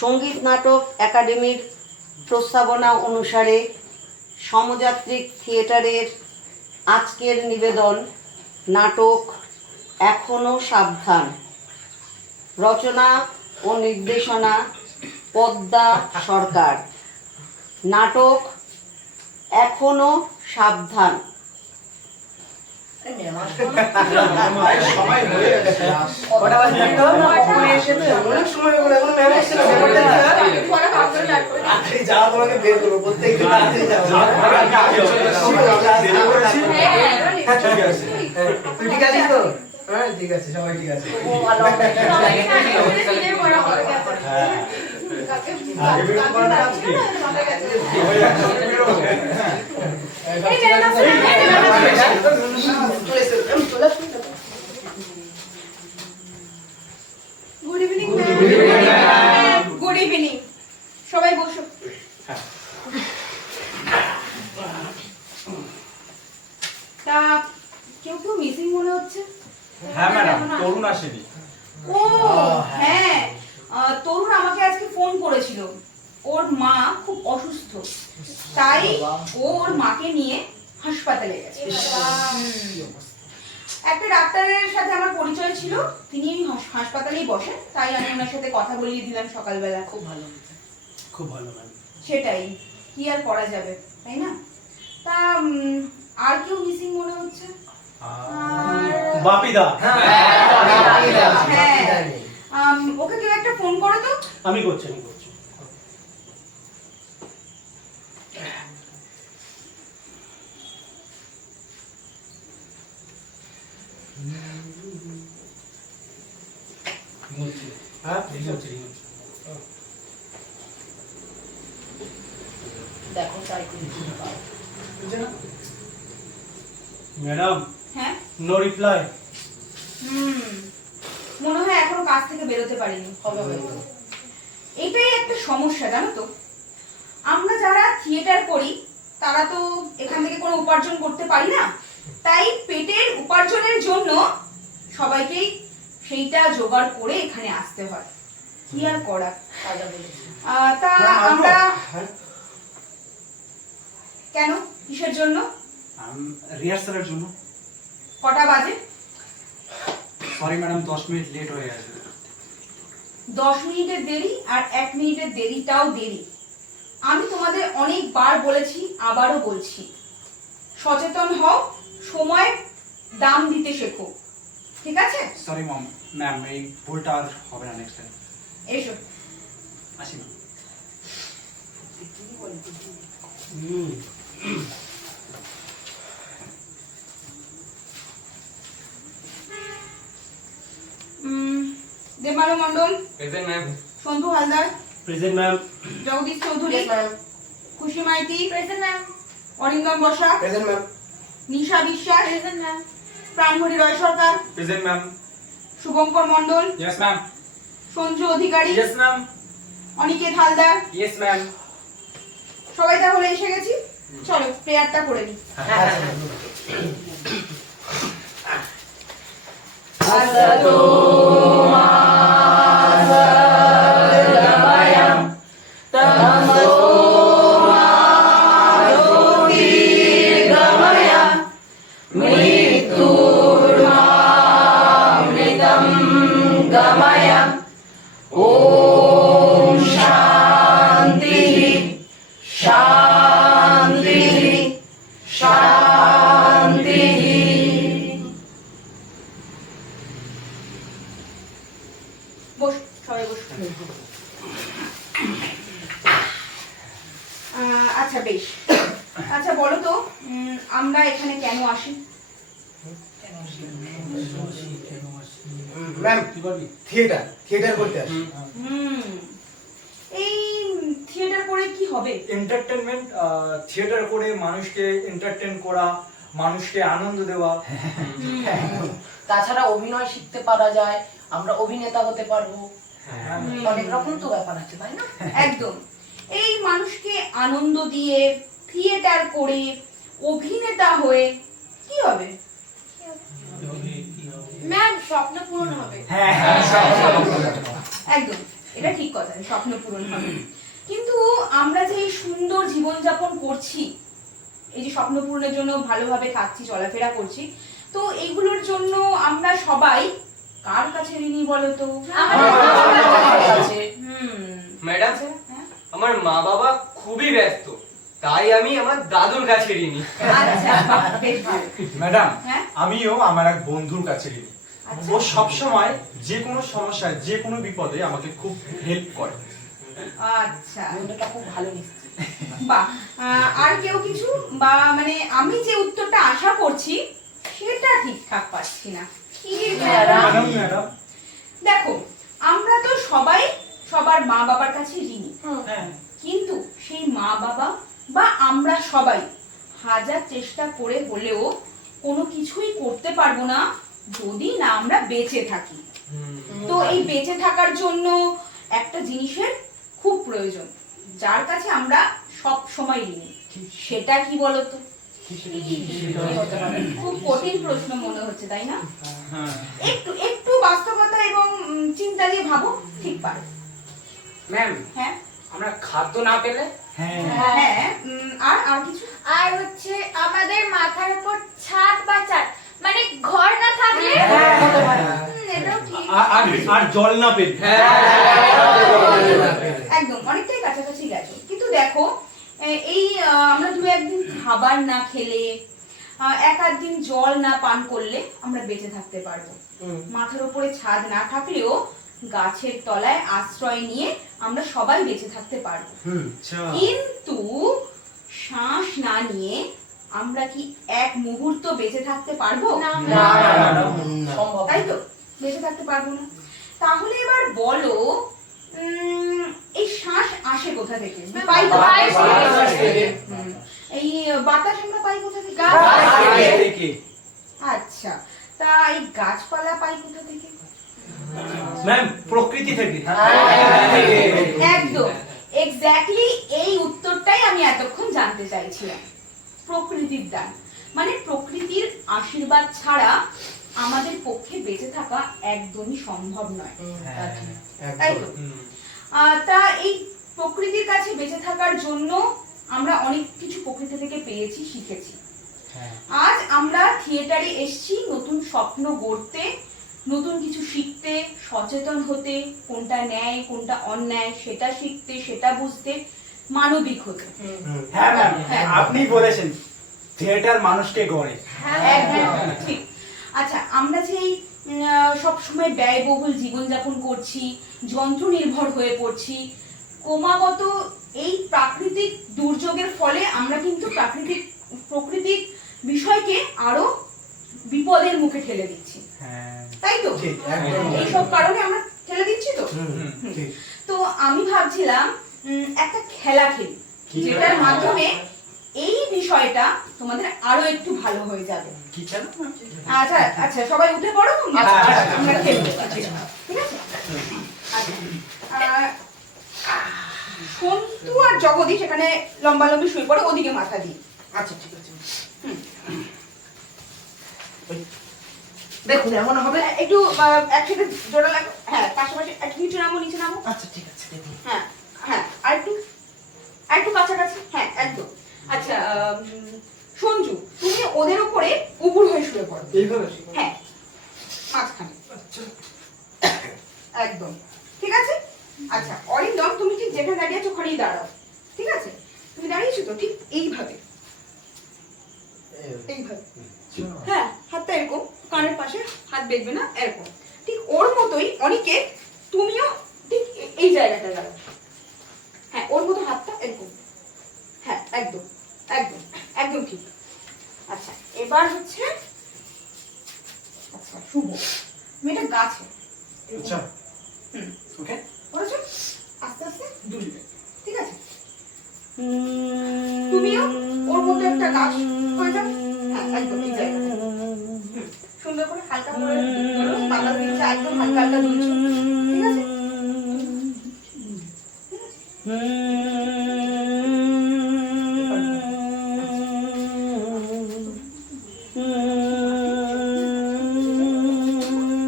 সঙ্গীত নাটক একাডেমির প্রস্তাবনা অনুসারে সমযাত্রিক থিয়েটারের আজকের নিবেদন নাটক এখনো সাবধান। রচনা ও নির্দেশনা পদ্মা সরকার। নাটক এখনো সাবধান। ঠিক আছে, সবাই ঠিক আছে। Good evening. গুড ইভিনিং, সবাই বসো। তা কেউ কেউ মিসিং মনে হচ্ছে। হ্যাঁ ম্যাডাম, তরুণ আসেনি। ও হ্যাঁ, তরুণ আমাকে আজকে ফোন করেছিল। ওর মা খুব অসুস্থ, তাই ও ওর মাকে নিয়ে হাসপাতালে গেছে। একটা ডাক্তারের সাথে আমার পরিচয় ছিল, তিনি হাসপাতালেই বসেন, তাই আমি ওনার সাথে কথা বলিয়ে দিলাম সকালবেলা। খুব ভালো, খুব ভালো ম্যাম। সেটাই, কি আর করা যাবে, তাই না? তা আর কেউ মিসিং মনে হচ্ছে? বাপিদা। হ্যাঁ, ওকে কেউ একটা ফোন করো তো। আমি করছি। ম্যাডাম, হ্যাঁ, নো রিপ্লাই। মনে হয় এখনো কাজ থেকে বেরোতে পারিনি। এটাই একটা সমস্যা, জানো তো। আমরা যারা থিয়েটার করি তারা তো এখান থেকে কোনো উপার্জন করতে পারি না, তাই পেটের উপার্জনের জন্য সবাইকেই সেইটা জোগাড় করে এখানে আসতে হয়। কি আর করা। তা আমরা কেন, কিসের জন্য? রিহার্সালের জন্য। কটা বাজে? সরি ম্যাডাম, 10 মিনিট লেট হয়ে গেছে। 10 মিনিটের দেরি আর 1 মিনিটের দেরিটাও দেরি। আমি তোমাদের অনেকবার বলেছি, আবারও বলছি, সচেতন হও, সময় দাম দিতে শেখো, ঠিক আছে? সরি ম্যাম, এই ভুলটা আর হবে না নেক্সট টাইম। এসো। আসি ম্যাম। দেবমালা মণ্ডল, present ma'am. সন্ধু Haldar, present ma'am. Jagadish Chowdhury, খুশি মাইতি, প্রেজেন্ট ম্যাম। অরিন্দম বসা, present ma'am. Nisha Biswas, present ma'am. Pranhari Roy Sarkar, present ma'am. Shubhankar Mondal, yes ma'am. Sanju Adhikari, yes ma'am. Aniket Haldar. Yes ma'am. সবাই তাহলে এসে গেছি, চলো প্রেয়ারটা করে নিই। বস, সবাই বস। আচ্ছা বেশ, আচ্ছা বলো তো, আমরা এখানে কেন আসি? ম্যাম, থিয়েটার করতে আসি। এই থিয়েটার করে কি হবে? এন্টারটেনমেন্ট। থিয়েটার করে মানুষকে এন্টারটেইন করা, মানুষকে আনন্দ দেওয়া। তাছাড়া অভিনয় শিখতে পারা যায়, আমরা অভিনেতা হতে পারবো, অনেক রকম তো ব্যাপার আছে, তাই না? একদম। এই মানুষকে আনন্দ দিয়ে থিয়েটার করে অভিনেতা হয়ে কি হবে? ম্যাম, স্বপ্ন পূরণ হবে। একদম। এটা ঠিক কথা, স্বপ্ন পূরণ হবে। কিন্তু আমরা যে এই সুন্দর জীবনযাপন করছি, এই যে স্বপ্ন পূরণের জন্য ভালোভাবে থাকছি, চলাফেরা করছি, তো এইগুলোর জন্য আমরা সবাই কার কাছে ঋণী বলো তো? ম্যাডাম হ্যাঁ? আমার মা বাবা খুবই ব্যস্ত, তাই আমি আমার দাদুর কাছে ঋণী। আচ্ছা, বাহ, বেশ ভালো। ম্যাডাম হ্যাঁ? আমিও আমার এক বন্ধুর কাছে ঋণী। আচ্ছা। ও সবসময় যে কোনো সমস্যায় যে কোনো বিপদে আমাকে খুব হেল্প করে। আচ্ছা, বন্ধুটা খুব ভালো নিশ্চয়ই। বাহ। আর কেউ কিছু, বা মানে আমি যে উত্তরটা আশা করছি সেটা ঠিকঠাক পাচ্ছি না। ম্যাডাম দেখো, আমরা তো সবাই সবার মা বাবার কাছে ঋণী, হ্যাঁ কিন্তু সেই মা বাবা বা আমরা সবাই হাজার চেষ্টা করে হলেও কোনো কিছুই করতে পারবো না যদি না আমরা বেঁচে থাকি। তো এই বেঁচে থাকার জন্য একটা জিনিসের খুব প্রয়োজন, যার কাছে আমরা সব সময় ঋণী। সেটা কি বলতো? খুব কঠিন প্রশ্ন মনে হচ্ছে, তাই না? একটু একটু বাস্তবতা এবং চিন্তা দিয়ে ভাবো, ঠিক পারো। ম্যাম, হ্যাঁ আমরা খাদ্য না পেলে? হ্যাঁ, আর আর কিছু? আর হচ্ছে আমাদের মাথার উপর ছাদ বা চাট, মানে ঘর না থাকলে। এটাও ঠিক। আর জল না পেলে। একদম, অনেকটাই কাছাকাছি গেছো। কিন্তু দেখো, এই আমরা দু একদিন খাবার না খেলে, এক আধ দিন জল না পান করলে আমরা বেঁচে থাকতে পারবো। মাথার উপরে ছাদ না থাকলেও গাছের তলায় আশ্রয় নিয়ে আমরা সবাই বেঁচে থাকতে পারবো। কিন্তু শ্বাস না নিয়ে আমরা কি এক মুহূর্ত বেঁচে থাকতে পারবো? তাই তো, বেঁচে থাকতে পারবো না। তাহলে এবার বলো, এই শ্বাস আসে কোথা থেকে? পাই কোথা থেকে? এই বাতাস আমরা পাই কোথা থেকে? আচ্ছা, তা এই গাছপালা পাই কোথা থেকে? ম্যাম প্রকৃতি থেকে। একদম, এক্স্যাক্টলি এই উত্তরটাই আমি এতক্ষণ জানতে চাইছিলাম। প্রকৃতির দান, মানে প্রকৃতির আশীর্বাদ ছাড়া আমাদের পক্ষে বেঁচে থাকা একদমই সম্ভব নয়, তাই তো? তা এই প্রকৃতির কাছে বেঁচে থাকার জন্য আমরা অনেক কিছু প্রকৃতি থেকে পেয়েছি, শিখেছি। আজ আমরা থিয়েটারে এসেছি নতুন স্বপ্ন গড়তে, নতুন কিছু শিখতে, সচেতন হতে, কোনটা ন্যায় কোনটা অন্যায় সেটা শিখতে, সেটা বুঝতে, মানবিক হতে। হ্যাঁ ম্যাম, আপনি বলেছেন থিয়েটার মানুষকে গড়ে। একদম ঠিক। আচ্ছা, আমরা যে সব সময় ব্যয়বহুল জীবনযাপন করছি, যন্ত্র নির্ভর হয়ে পড়ছি, ক্রমাগত এই প্রাকৃতিক দুর্যোগের ফলে আমরা কিন্তু প্রকৃতিক বিষয়কে আরো বিপদের মুখে ঠেলে দিচ্ছি, তাই তো? এইসব কারণে আমরা ঠেলে দিচ্ছি তো। তো আমি ভাবছিলাম একটা খেলা খেলি, যেটার মাধ্যমে এই বিষয়টা তোমাদের আরো একটু ভালো হয়ে যাবে। কি খেলা? আচ্ছা আচ্ছা, সবাই উঠে পড়ো, আমরা খেলবো, ঠিক আছে? সন্তু আর জগদীশ এখানে লম্বালম্বি শুয়ে পড়ে, ওদিকে মাথা দিয়ে। আচ্ছা ঠিক আছে। দেখুন এমন হবে, একটু একসাথে জোড়া লাগো। হ্যাঁ, পাশাপাশি একটু নিচে নামো, নিচে নামো। আচ্ছা ঠিক আছে, দেখুন। হ্যাঁ হ্যাঁ, আর একটু কাছাকাছি। হ্যাঁ, একদম। আচ্ছা, সঞ্জু, তুমি ওদের উপরে উপুর হয়ে শুয়ে পড়ো। এইভাবে? হ্যাঁ, মাঝখানে। একদম ঠিক আছে। আচ্ছা অরিন্দম, তুমি ঠিক যেখানে দাঁড়িয়ে আছো ওখানেই দাঁড়াও, ঠিক আছে? তুমি দাঁড়িয়েছো তো ঠিক এইভাবে, এইভাবে। হ্যাঁ, হাতটা এরকম কানের পাশে, হাত বেঁধবে না, এরকম। ঠিক ওর মতোই অনিকে তুমিও ঠিক এই জায়গাটায় দাঁড়াও। হ্যাঁ, ওর মতো হাতটা এরকম। হ্যাঁ, একদম একদম একদম ঠিক। আচ্ছা, এবার হচ্ছে, আচ্ছা শুভ, তুমি এটা গাছে, আচ্ছা ওকে, করেছো? আস্তে আস্তে দুলবে, ঠিক আছে? তুমিও ওর মতো একটা গাছ হয়ে যাও। হ্যাঁ, একদম এই জায়গাটা। সুন্দর করে হালকা করে দুলো, বাতাস দিচ্ছে, একদম হালকা হালকা দুলছো, ঠিক আছে?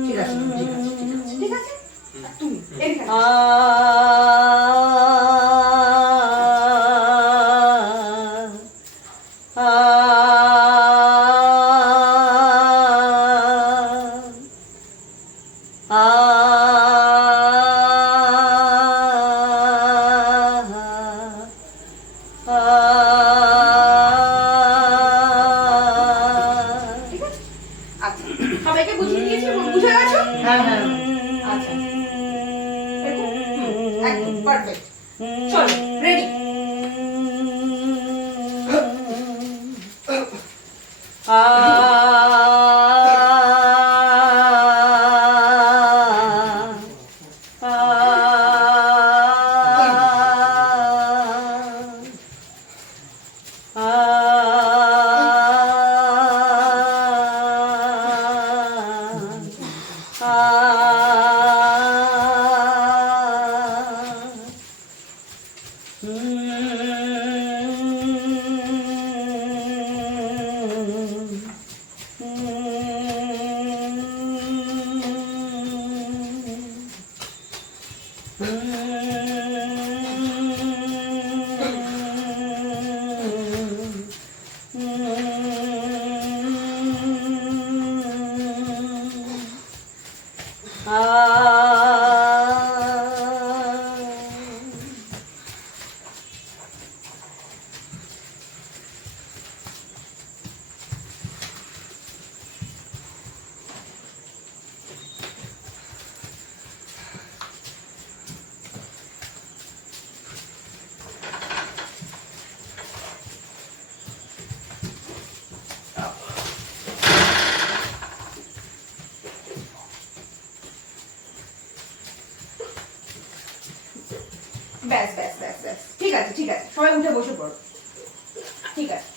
ঠিক আছে, ঠিক আছে, ঠিক আছে। আর তুমি এখানে ঠিক আছে? আচ্ছা, সবাইকে বুঝিয়ে দিয়েছি, বুঝে গেছো? হ্যাঁ হ্যাঁ আচ্ছা, এরকম? একদম পারফেক্ট। চলো, রেডি। ব্যাস ব্যাস ব্যাস ব্যাস, ঠিক আছে ঠিক আছে, সবাই উঠে বসে পড়ো। ঠিক আছে,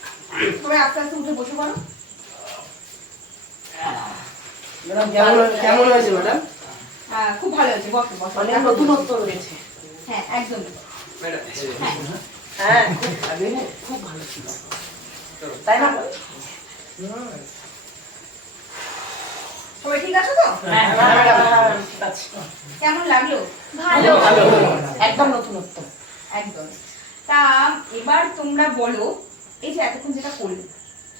সবাই আস্তে আস্তে উঠে বসে পড়ো। ম্যাডাম কেমন হয়েছে ম্যাডাম? খুব ভালো হয়েছে, বসো বসো। অনেক নতুনত্ব রয়েছে। হ্যাঁ একদম। ম্যাডাম হ্যাঁ হ্যাঁ খুব ভালো ছিল, তাই না? সবাই ঠিক আছো তো? হ্যাঁ ম্যাডাম ঠিক আছে। কেমন লাগলো? ভালো। একদম নতুনত্ব। একদম। তা এবার তোমরা বলো, এই যে এতক্ষণ যেটা করলে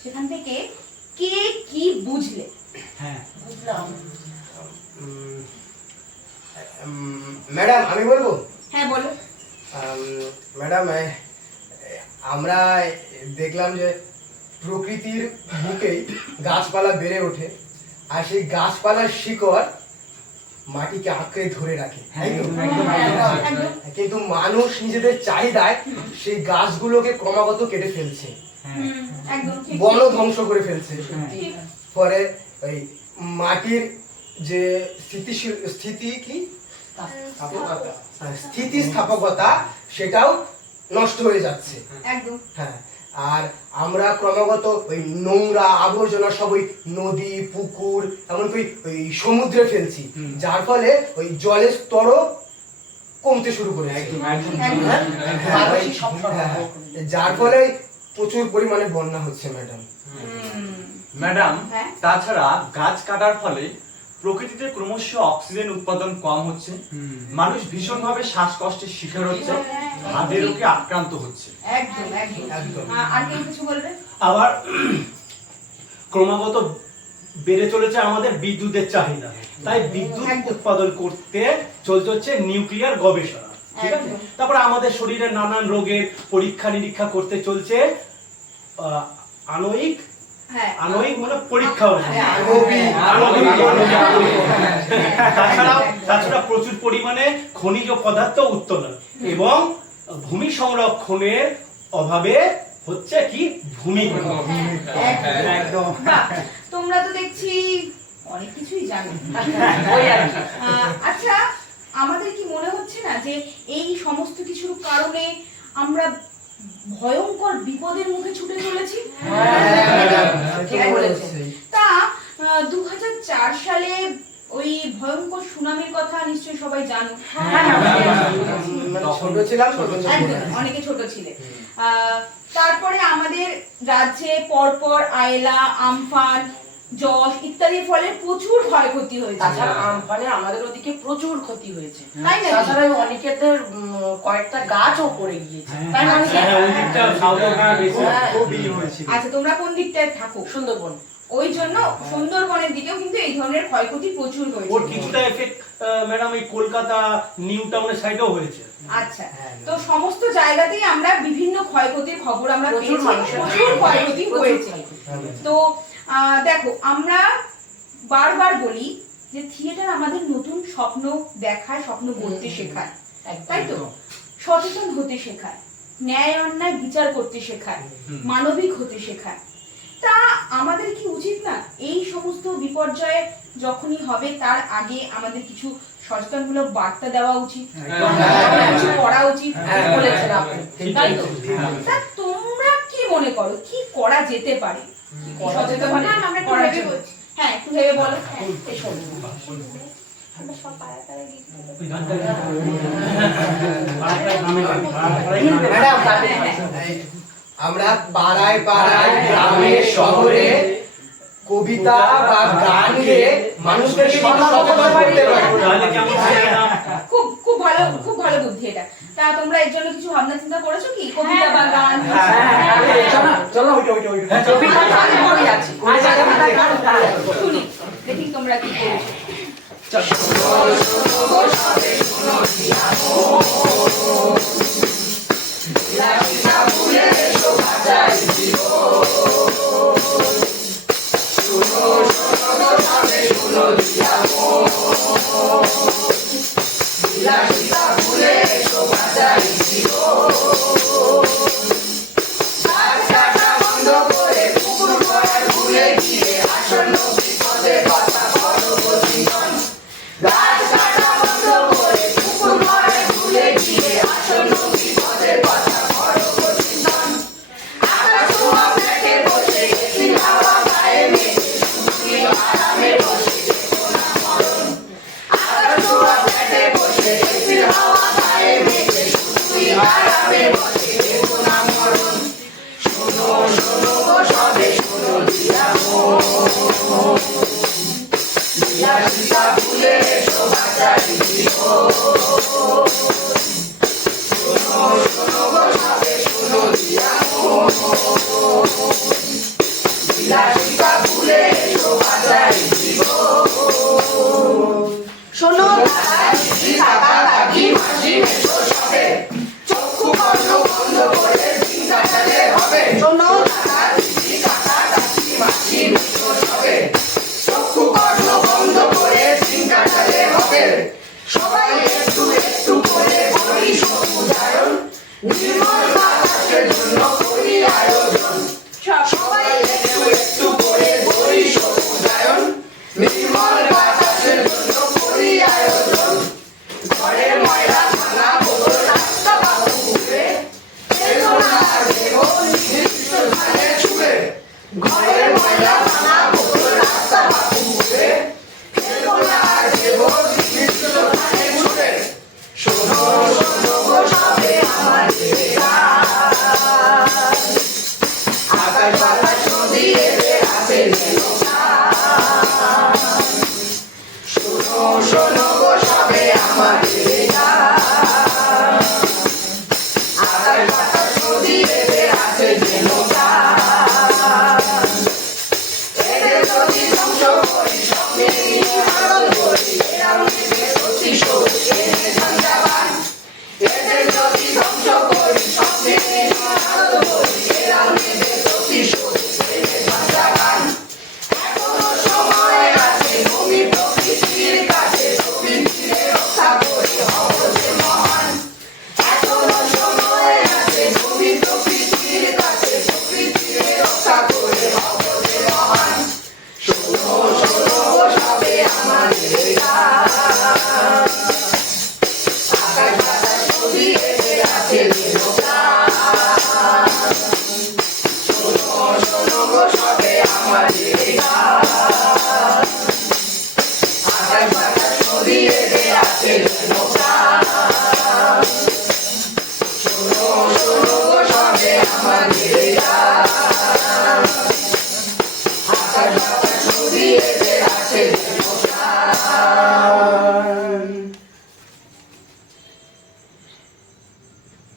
সেখান থেকে কে কি বুঝলে? হ্যাঁ, বুঝলাম। ম্যাডাম আমি বলবো? হ্যাঁ বলো। ম্যাডাম আমরা দেখলাম যে প্রকৃতির বুকেই গাছপালা বেড়ে ওঠে, আর সেই গাছপালার শিকড় মাটিকে আঁকড়ে ধরে রাখে, তাই তো? একদম। কিন্তু মানুষ নিজেদের চাহিদায় সেই গাছগুলোকে ক্রমাগত কেটে ফেলছে, একদম ঠিক। বন ধ্বংস করে ফেলছে। ঠিক। পরে ওই মাটির যে স্থিতিস্থাপকতা সেটাও নষ্ট হয়ে যাচ্ছে। একদম। হ্যাঁ, আর আমরা ক্রমাগত ওই নোংরা আবর্জনা সব ওই নদী পুকুর এমনকি ওই সমুদ্রে ফেলছি, যার ফলে ওই জলের স্তরও কমতে শুরু করেছে। একদম। হ্যাঁ, আরো বেশি সব হ্যাঁ, যার ফলে প্রচুর পরিমাণে বন্যা হচ্ছে ম্যাডাম। ম্যাডাম, হ্যাঁ? তাছাড়া গাছ কাটার ফলে প্রকৃতিতে ক্রমশ অক্সিজেন উৎপাদন কম হচ্ছে, মানুষ ভীষণভাবে শ্বাসকষ্টের শিকার হচ্ছে, হার্টে রোগে আক্রান্ত হচ্ছে। একদম একদম একদম। আর কেউ কিছু বলবে? আবার ক্রমাগত বেড়ে চলেছে আমাদের বিদ্যুতের চাহিদা, তাই বিদ্যুৎ উৎপাদন করতে চলতে হচ্ছে নিউক্লিয়ার গবেষণা, ঠিক আছে? তারপরে আমাদের শরীরে নানান রোগের পরীক্ষা নিরীক্ষা করতে চলছে আণবিক হ্যাঁ। আণবিক মানে পরীক্ষা হচ্ছে। হ্যাঁ। তাছাড়া প্রচুর পরিমাণে খনিজ পদার্থ উত্তোলন এবং ভূমি সংরক্ষণের অভাবে হচ্ছে কি ভূমিকম্প। একদম। বাহ, তোমরা তো দেখছি অনেক কিছুই জানো। ওই আর কি। আচ্ছা, আমাদের কি মনে হচ্ছে না যে এই সমস্ত কিছুর কারণে আমরা ভয়ঙ্কর বিপদের মুখে ছুটে চলেছি? ঠিক বলেছেন। তা 2004 সালে ওই ভয়ঙ্কর সুনামির কথা নিশ্চয়ই সবাই জানো। ছোট ছিলাম, একদম, অনেকে ছোট ছিলে। তারপরে আমাদের রাজ্যে পরপর আয়লা, আমফান, যশ ইত্যাদির ফলে প্রচুর ক্ষয়ক্ষতি হয়েছে। তাছাড়া আমফানে আমাদের ওদিকে প্রচুর ক্ষতি হয়েছে। তাই নাকি? তাছাড়া অনেকেদের কয়েকটা গাছও পড়ে গিয়েছে। তাই না অনিকেত? হ্যাঁ, ওই দিকটা সাবধান বেশি হ্যাঁ। খুবই হয়েছিল। আচ্ছা, তোমরা কোন দিকটায় থাকো? সুন্দরবন। ওই জন্য সুন্দরবনের দিকেও কিন্তু এই ধরনের ক্ষয়ক্ষতি প্রচুর ওর হয়েছে। কিছুটা এফেক্ট ম্যাডাম এই কলকাতা নিউ টাউনের সাইডেও হয়েছে। আচ্ছা, তো সমস্ত জায়গাতেই আমরা বিভিন্ন ক্ষয়ক্ষতির খবর আমরা প্রচুর পেয়েছি, মানুষের প্রচুর ক্ষয়ক্ষতি হয়েছে। ক্ষয়ক্ষতি। তো দেখো, আমরা বারবার বলি যে থিয়েটার আমাদের নতুন স্বপ্ন দেখায়, স্বপ্ন গড়তে শেখায়, তাই তো? সচেতন হতে শেখায়, ন্যায় অন্যায় বিচার করতে শেখায়, মানবিক হতে শেখায়। তা আমাদের কি উচিত না এই সমস্ত বিপর্যয়ে যখনই হবে তার আগে আমাদের কিছু সচেতনমূলক বার্তা দেওয়া উচিত, কিছু করা উচিত? ঠিক বলেছেন আপনি। তাই তো? তা তোমরা কি মনে করো কি করা যেতে পারে সচেতন হলে? আমরা একটু করার ভেবে জন্য? বলছি। হ্যাঁ, একটু ভেবে বলো। এসো। আমরা সব পাড়া পাড়া গিয়ে ওই গানটা ম্যাডাম, আমরা পাড়ায় পাড়ায় গ্রামে শহরে কবিতা বা গান গেয়ে মানুষকে সচেতন করতে পারবো। তাহলে কেমন হয় না? খুব খুব ভালো, খুব ভালো বুদ্ধি এটা। তা তোমরা এর জন্য কিছু ভাবনা চিন্তা করেছো কি? কবিতা বা গান? চলো কবিতা গান বই আছে। শুনি, দেখি তোমরা কি করেছো। শোনো কাকা কাকি মাসি মেসো সবে, চক্ষু বন্ধ বন্ধ করে দিন কাটালে হবে। শোনো কাকা দিদি কাকা কাকি মাসি মেসো সবে, চক্ষু বন্ধ বন্ধ করে দিন কাটালে হবে। সবাই একটু একটু করে করি সমুদায়ন, নির্মল বাতাসের জন্য করি আয়োজন। সবাই একটু একটু করে করি সমুদায়ন, নির্মল বাতাসের জন্য করি আয়োজন। ঘরের ময়লা ভাঙা বোতল রাস্তা বা পুকুরে ফেলবো না আর দেবো নির্দিষ্ট স্থানে ছুঁড়ে। ঘরের ময়লা ভাঙা বোতল রাস্তা বা পুকুরে ফেলবো না আর দেবো নির্দিষ্ট স্থানে ছুঁড়ে। শোনো শোনো গো সবে আমার কাজ, আকাশ বাতাস নদী এদের আছে যেন কাজ। শোনো শোনো গো সবে আমার কাজ, আকাশ বাতাস নদী এদের আছে যেন কাজ। এদের যদি ধ্বংস করি স্বপ্নে নিয়ে আড়ল করি, এরা নেবে প্রতিশোধ এনে ঝঞ্ঝাবান। এদের যদি ধ্বংস করি স্বপ্নে নিয়ে আড়ল করি, এরা নেবে প্রতিশোধ এনে ঝঞ্ঝাবান। এখনো সময় আছে ভূমি প্রকৃতির কাছে, প্রকৃতিকে রক্ষা করে হব যে মহান। এখনো সময় আছে ভূমি প্রকৃতির কাছে, প্রকৃতিকে রক্ষা করে হব যে মহান। শোনো শোনো গো সবে আমার কাজ, আকাশ বাতাস নদী এদের আছে যেন কাজ। শোনো শোনো গো সবে আমার কাজ, আকাশ বাতাস নদী এদের আছে যেন কাজ। শোনো শোনো গো সবে আমার কাজ, আকাশ বাতাস নদী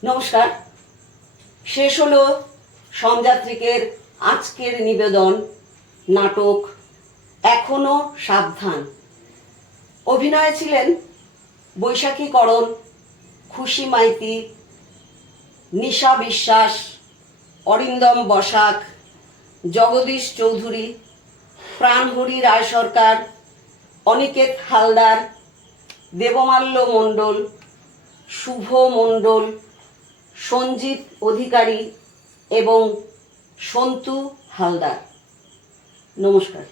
নমস্কার। শেষ হলো সমযাত্রিকের আজকের নিবেদন নাটক এখনো সাবধান। অভিনয়ে ছিলেন বৈশাখী করণ, খুশি মাইতি, নিশা বিশ্বাস, অরিন্দম বসাক, জগদীশ চৌধুরী, প্রাণহরি রায় সরকার, অনিকেত হালদার, দেবমাল্য মণ্ডল, শুভ মণ্ডল, সঞ্জিত অধিকারী এবং সন্তু হালদার। নমস্কার।